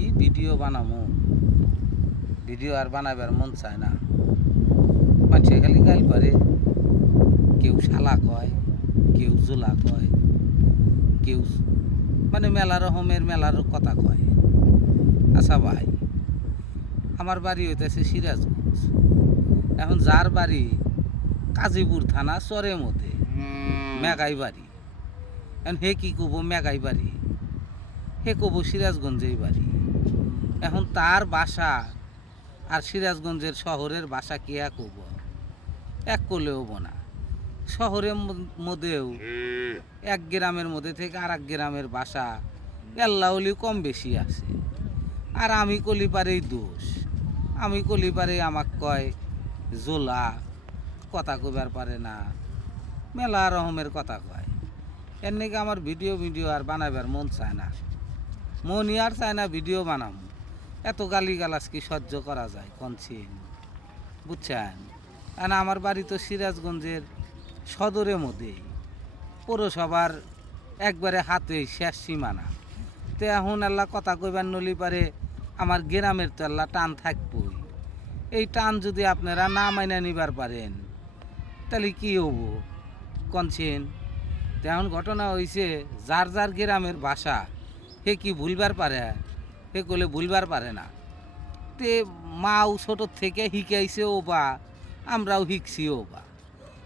কি? Video বানামো। Video আর বানাবার মন চায় না। মানুষে খালি গাল পারে। কেউ শালা কয় কেউ জোলা কয় কেউ মানে মেলা রকমের মেলার কথা কয়। আচ্ছা ভাই আমার বাড়ি হইতেছে সিরাজগঞ্জ। এখন যার বাড়ি? কাজীপুর থানা চরের মধ্যে। মেঘাই বাড়ি। এখন হে কি কব? মেঘাই বাড়ি। হে কব সিরাজগঞ্জেই বাড়ি। এখন তার বাসা আর সিরাজগঞ্জের শহরের বাসা কি এক হব এক করলে হব না। শহরের মধ্যেও এক গ্রামের মধ্যে থেকে আর এক গ্রামের বাসা এল্লাহলি কম বেশি আছে। আর আমি কলিপারেই দোষ। আমি কলিপারে আমাক কয়, জোলা, কথা কবার পারে না। মেলা রকমের কথা কয়। এর নাকি আমার ভিডিও ভিডিও আর বানাবার মন চায় না। মনই আর চায় না ভিডিও বানাম। এত গালি গালাস কি সহ্য করা যায়? কনছিন বুঝছেন? কারণ আমার বাড়ি তো সিরাজগঞ্জের সদরের মধ্যেই। পৌরসভার একবারে হাতে শেষ সীমানা। তো এখন আল্লাহ কথা কইবার নলি পারে, আমার গ্রামের তো আল্লাহ টান থাকবই। এই টান যদি আপনারা না মাইনে নিবার পারেন, তাহলে কি হব? কনছেন তেমন ঘটনা হয়েছে যার যার গ্রামের ভাষা সে কি ভুলবার পারে? হে কলে ভুলবার পারে না। তে মাও ছোটোর থেকে শিখাইছে ও বা, আমরাও শিখছি ও বা।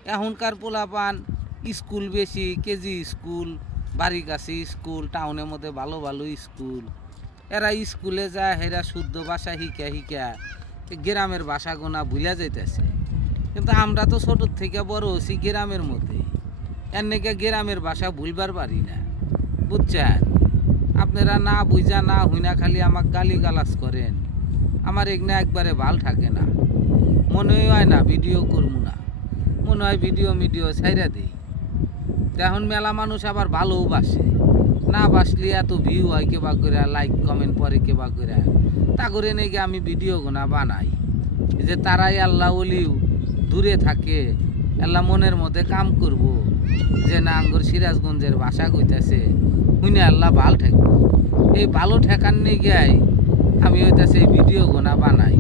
এখনকার পোলাপান স্কুল বেশি, কেজি স্কুল বাড়ির কাছে স্কুল, টাউনের মধ্যে ভালো ভালো স্কুল। এরা স্কুলে যায়, হেরা শুদ্ধ ভাষা শিখা শিখা গ্রামের ভাষা গোনা ভুলা যাইতেছে। কিন্তু আমরা তো ছোটোর থেকে বড় হচ্ছি গ্রামের মধ্যে। এর নাকি গ্রামের ভাষা ভুলবার পারি না। বুঝছেন? আপনারা না বুঝা, না হইনা খালি আমাকে গালি গালাজ করেন। আমার এগনা একবারে ভালো থাকে না। মনে হয় না ভিডিও করব না। মনে হয় ভিডিও মিডিও ছাইরা দেই। এখন মেলা মানুষ আবার ভালোও বাসে। না বাসলে এত ভিউ হয় কেবা করে লাইক কমেন্ট পরে কেবা করে তা করে নাকি আমি ভিডিও গোনা বানাই। যে তারাই আল্লাহ ওলিও দূরে থাকে। আল্লাহ মনের মধ্যে কাম করব। যে না আঙ্গুর সিরাজগঞ্জের বাসা কইতাছে শুনে আল্লাহ ভালো ঠেকবো এই ভালো ঠেকান নিয়ে গিয়াই আমি হইতাছে এই ভিডিও গোনা বানাই।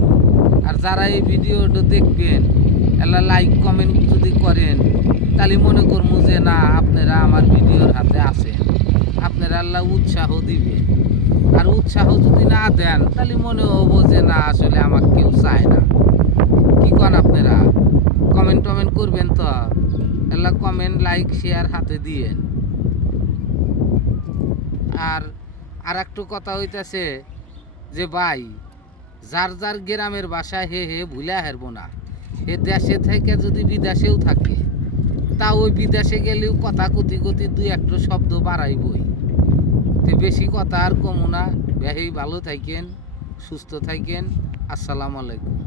আর যারা এই ভিডিওটা দেখবেন আল্লাহ লাইক কমেন্ট যদি করেন, তাহলে মনে করব যে না, আপনারা আমার ভিডিওর হাতে আছেন। আপনারা আল্লাহ উৎসাহ দিবেন। আর উৎসাহ যদি না দেন, তাহলে মনে হব যে না, আসলে আমাকে কেউ চায় না কি কন আপনারা কমেন্ট টমেন্ট করবেন তো আল্লাহ কমেন্ট লাইক শেয়ার হাতে দিয়েন আর আর একটু কথা হইতাছে যে ভাই, যার যার গ্রামের বাসায় হে হে ভুলা হারবো না। এ দেশে থেকে যদি বিদেশেও থাকে, তা ওই বিদেশে গেলেও কথা কতি কতি দুই একটা শব্দ বাড়াইবই। তো বেশি কথা আর কমু না। বেহেই ভালো থাকেন সুস্থ থাকেন আসসালামু আলাইকুম।